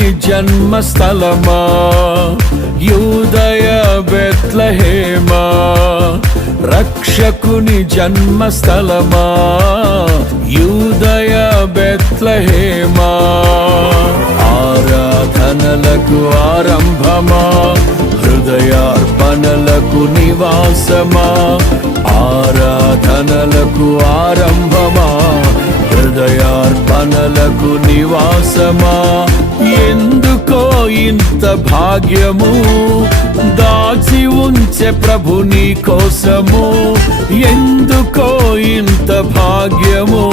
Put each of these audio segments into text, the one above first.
రక్షకుని జన్మస్థలమా యూదయ బెత్లెహేమా, రక్షకుని జన్మస్థలమా యూదయ బెత్లెహేమా. ఆరాధనలకు ఆరంభమా, హృదయార్పణలకు నివాసమా, ఆరాధనలకు ఆరంభమా, హృదయార్పణలకు నివాసమా. ఎందుకో ఇంత భాగ్యము దాచి ఉంచే ప్రభు నీ కోసము, ఎందుకో ఇంత భాగ్యము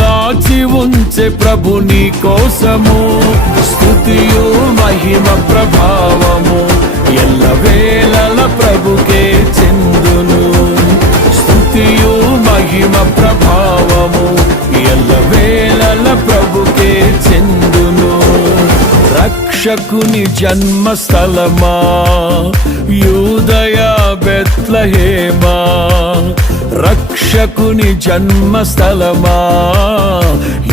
దాచి ఉంచే ప్రభు నీ కోసము. స్తుతియు మహిమ ప్రభావము ఎల్లవేళల ప్రభుకే చెందును, స్తుతియు మహిమ ప్రభావము ఎల్లవేళల ప్రభుకే చెందును. రక్షకుని జన్మస్థలమా యూదయ బెత్లెహేమా, రక్షకుని జన్మస్థలమా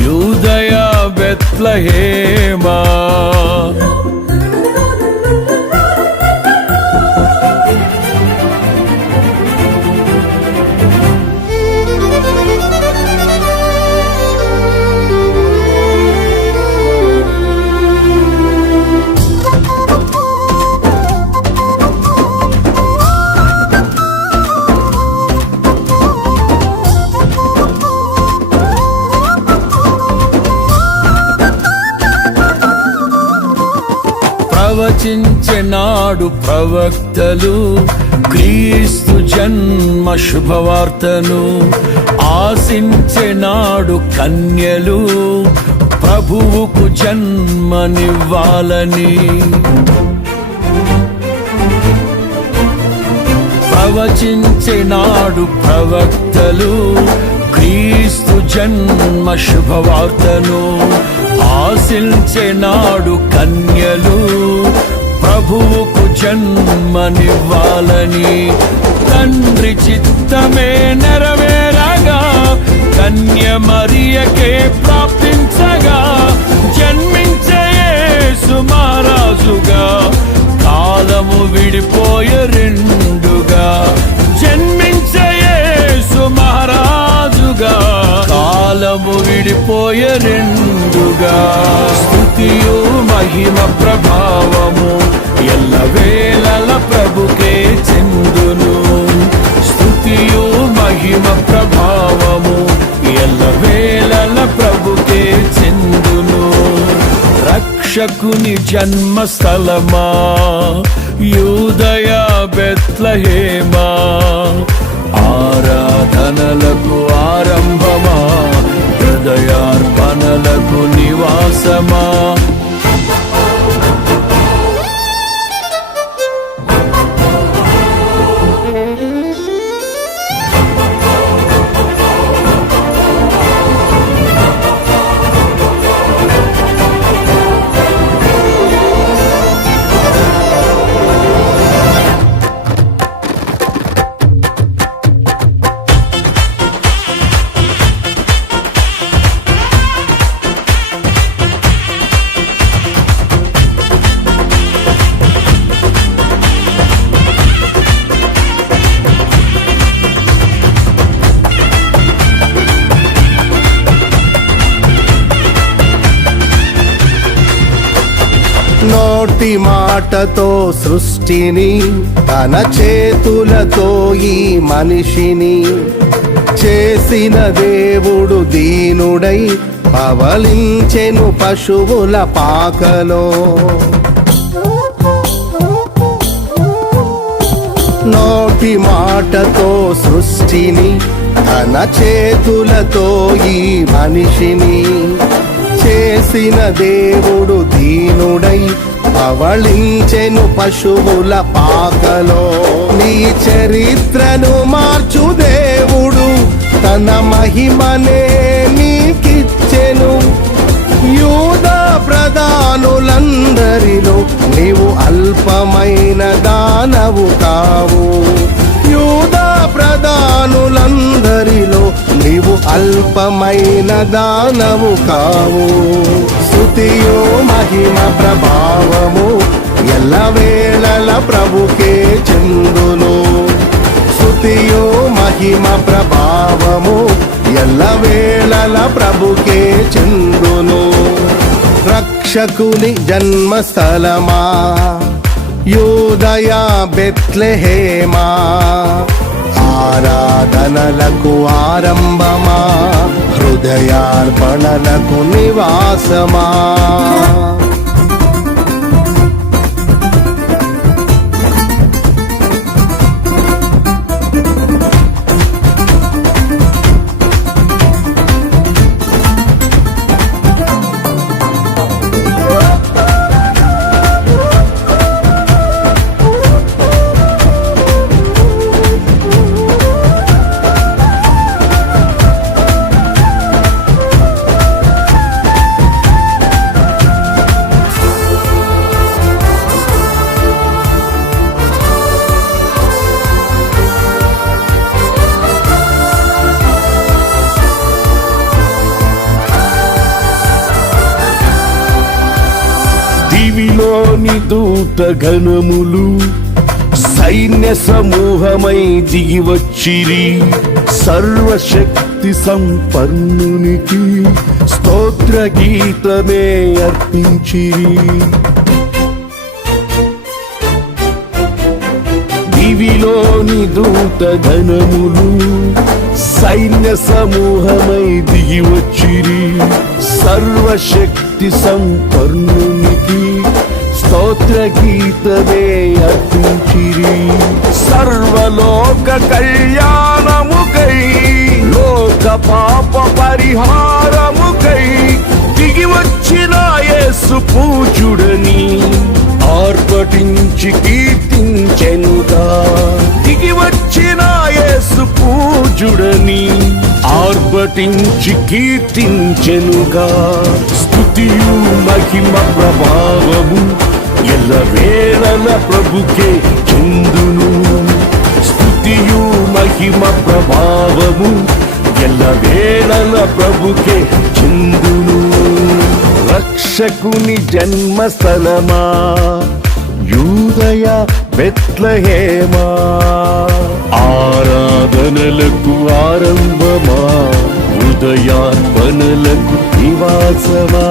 యూదయ బెత్లెహేమా. ప్రవచించెనాడు ప్రవక్తలు క్రీస్తు జన్మ శుభవార్తను, ఆశించెనాడు కన్యలు ప్రభువుకు జన్మనివ్వాలని. ప్రవచించెనాడు ప్రవక్తలు క్రీస్తు జన్మ శుభవార్తను, ఆశించెనాడు కన్యలు ప్రభువుకు జన్మనివ్వాలని. తండ్రి చిత్తమే నెరవేరగా కన్య మరియకే ప్రాప్తించగా, జన్మించే యేసు మహారాజుగా కాలము విడిపోయే రెండుగా, జన్మించే యేసు మహారాజుగా కాలము విడిపోయే రెండుగా. స్తుతియు మహిమ ప్రభావము ఎల్లవేళల ప్రభుకే చెందును, స్తుతియు మహిమ ప్రభావము ఎల్లవేళల ప్రభుకే చెందును. రక్షకుని జన్మస్థలమా యూదయ బెత్లెహేమా, ఆరాధనలకు ఆరంభమా, హృదయార్పణలకు నివాసమా. నోటి మాటతో సృష్టిని, తన చేతులతో ఈ మనిషిని చేసిన దేవుడు దీనుడై పవలించెను పశువుల పాకలో. నోటి మాటతో సృష్టిని, తన చేతులతో ఈ మనిషిని చేసిన దేవుడు దీనుడై పవళించెను పశువుల పాకలో. నీ చరిత్రను మార్చు దేవుడు తన మహిమనే నీకిచ్చెను. యూదా ప్రధానులందరిలో నీవు అల్పమైన దానవు కావు. యూదా ప్రధానులందరిలో నీవు అల్పమైన దానవు కావు. స్తుతియు మహిమ ప్రభావము ఎల్లవేళల ప్రభుకే చెందును. స్తుతియు మహిమ ప్రభావము ఎల్లవేళల ప్రభుకే చెందును. రక్షకుని జన్మస్థలమా, యూదయ బెత్లెహేమా, ఆరాధనలకు ఆరంభమా, హృదయార్పణలకు నివాసమా. దివిలోని దూత గణములు సైన్య సమూహమై దిగి వచ్చిరి. సర్వశక్తి సంపన్నునికి స్తోత్ర గీతమే అర్పించిరి. దివిలోని దూత గణములు సైన్య సమూహమై దిగి వచ్చిరి. సర్వశక్తి సంపన్నునికి స్తోత్ర గీతమే అర్పించిరి. సర్వలోక కళ్యాణముకై లోక పాప పరిహారముకై దిగి వచ్చిన యేసు పూజుడని ఆర్భటించి కీర్తించెనుగా. దిగి వచ్చిన యేసు పూజుడని ఆర్భటించి కీర్తించెనుగా. స్తుతియు మహిమ ప్రభావము ఎల్లవేళల ప్రభుకే చెందును. స్తుతియు మహిమ ప్రభావము ఎల్లవేళల ప్రభుకే చెందును. రక్షకుని జన్మస్థలమా, యూదయ బెత్లెహేమా, ఆరాధనలకు ఆరంభమా, హృదయార్పణలకు నివాసమా.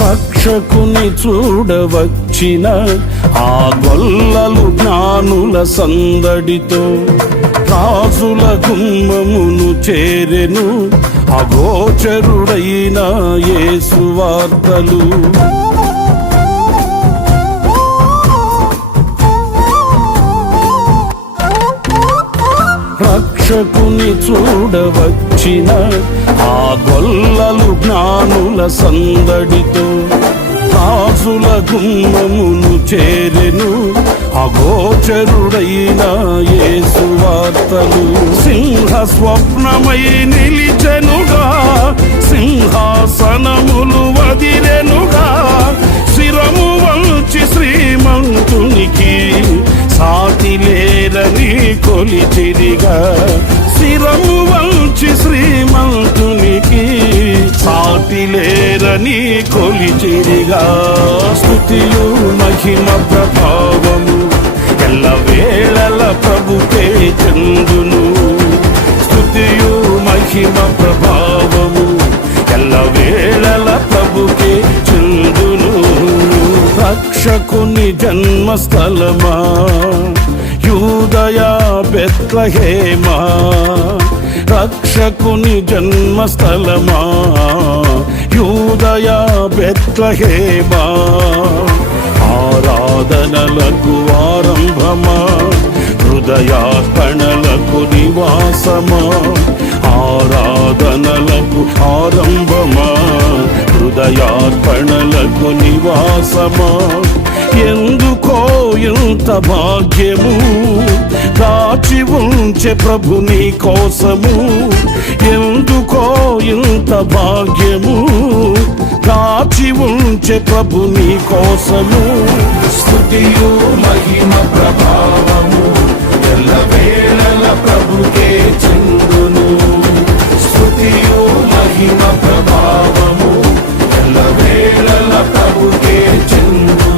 రక్షకుని చూడవచ్చిన ఆ గొల్లలు జ్ఞానుల సందడితో రాజుల గుమ్మమును చేరెను. అగోచరుడైన యేసు వార్తలు. రక్షకుని చూడవచ్చిన ఆ గొల్లలు జ్ఞానుల సందడితో రాజుల గుమ్మమును చేరెను. అగోచరుడైన యేసు వార్తలు. సింహ స్వప్నమై నిలిచెనుగా, సింహాసనములు వదిరెనుగా. శిరము వంచి శ్రీమంతునికి సాటి లేరని కొలిచిరిగా. శిరము వంచి శ్రీమంతునికి సాటి లేరని కొలిచిరిగా. స్తుతియు మహిమ ప్రభావము ఎల్లవేళల ప్రభుకే చెందును. స్తుతియు మహిమ ప్రభావము ఎల్లవేళల ప్రభుకే చెందును. రక్షకుని జన్మస్థలమా, యూదయ బెత్లెహేమా, రక్షకుని జన్మస్థలమా, యూదయ బెత్లెహేమా, ఆరాధనలకు ఆరంభమా, హృదయార్పణలకు నివాసమా, ఆరాధనలకు ఆరంభమా, హృదయార్పణలకు నివాసమా. ఎందుకో ఇంత భాగ్యము దాచి ఉంచే ప్రభు నీ కోసము. ఎందుకో ఇంత భాగ్యము దాచి ఉంచే ప్రభు నీ కోసము. స్తుతియు మహిమ ప్రభావము ఎల్లవేళల ప్రభుకే చెందును. స్తుతియు మహిమ ప్రభావము ఎల్లవేళల ప్రభుకే చెందును.